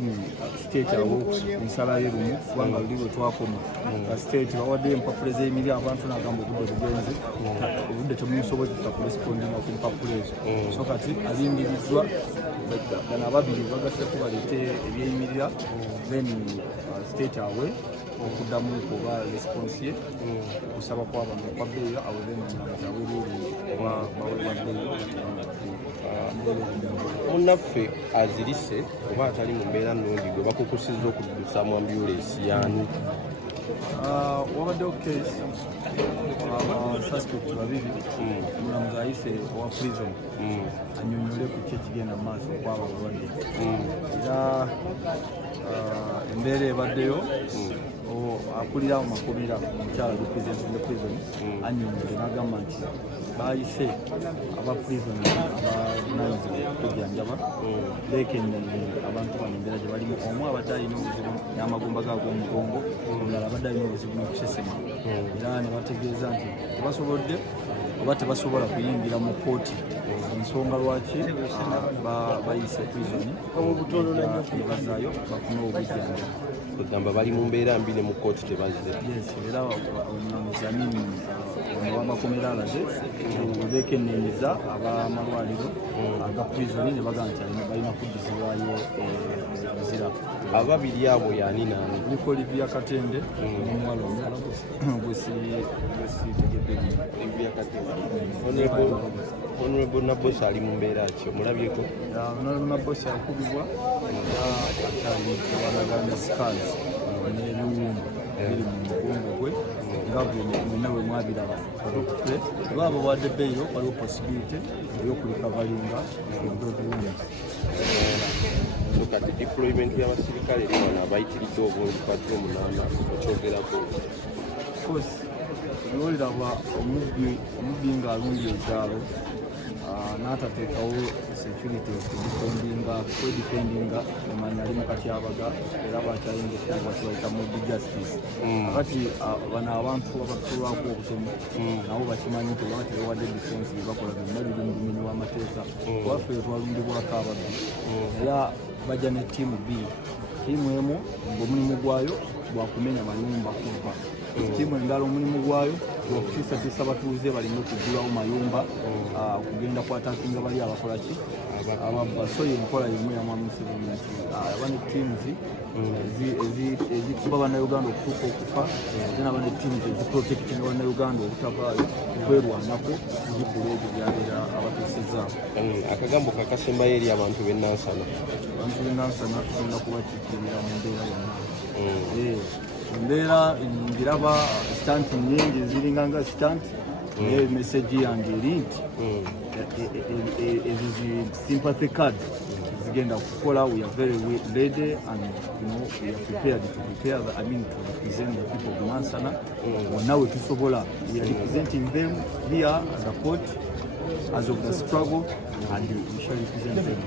then state awo ensala y'erumu kubanga luli bwe twakoma state bawadde empapula z'emiri abantu n'agamba obudde bugenze obudde temusobozesa kurespondinga ku mpapula ezo so kati alindiriddwa bano ababiri bagaseko baleete ebyeyimirira then state awe okuddamu kuba response ye okusaba kwabano kwa bbeeya awo then omulambuzi aweereere oba bawebwa bbeeya munnaffe azirise oba atali mu mbeera nnungi gwe bakukusizza okuddusa mu ambulensi yaani wabaddewo case suspect babiri omulamuzi ayise owa prison annyonnyole ku ki ekigenda mu maaso okwaba abalwadde era embeera ebaddeyo akulira mu makomera omukyala representing the prison annyonnyole n'agamba nti bayise aba prison abavunanyizibwa okujjanjaba beekennenye abantu bano embeera gye balimu omu abadde alina obuzibu n'amagumba g'ag'omugongo omulala abadde alina obuzibu n'okusesema era ne bategeeza nti tebasobodde oba tebasobola kuyingira mu kooti ensonga lwaki bayise prison nebazaayo bafune obujjanjabi egamba bali mu mbeera mbi ne mu kooti tebazze era omulamuzi amini wamakomera alaze bekennenyeza abamalwaliro aga prison ne bagamba nti balina kuddizibwayo bizira ababiri abo yani nani kuliko Olivia Katende n'omuwala omulala gwesitegedde Olivia Katende Honorable Nabosa ali mu mbeera ki omulabyeko Honorable Nabosa yakubibwa akyali wanagana scars n'ebiwumbu biri mu mugongo gwe nga bwe mwenna bwe mwabiraba olwokuffe baaba wadde bbeeyo waliwo possibility ey'okulikavalinga ebiwumbu kati deployment y'abasirikale eri wano abayitiridde obungi patro munaana okyogerako course olwoliraba omubbi ng'alumbye ekyalo n'atateekawo security kwedifendinga emanya ali mu katyabaga era bakyayinza okubakibaita mob justice akati bano abantu abatulwako obutono nabo bakimanyi nti oba tebawadde defense byebakola byonna biri mu bumenyi w'amateeka waffe twalundibwako ababbi era bajja ne tiimu bbiri tiimu emu ng'omulimu gwayo gwakumenya mayumba kubba tiimu endala omulimu gwayo okutiisatiisa batuuze balina okuggulawo mayumba okugenda kwatakinga bali abakolaki ababba so yenkola yemu yamwamisibuni nti aba ne teams ezikuba bannayuganda okutuuka okufa ate naba ne teams eziprotectinga bannayuganda obutavaayo kwerwanako zikula ebyo byabeera abatuusizaawo akagambo kakasembayo eri abantu b'ennansana abantu b'ennansana tugenda kubakiikirira mu mbeera yonna embeera ngiraba sitanti nyingi ziringa nga sitanti naye meseji yange eri nti ezo zi sympathy card zigenda kukola we are very ready and we are prepared to represent the people of Nansana wonna we tusobola we are representing them here as a court as of the struggle and we shall represent them.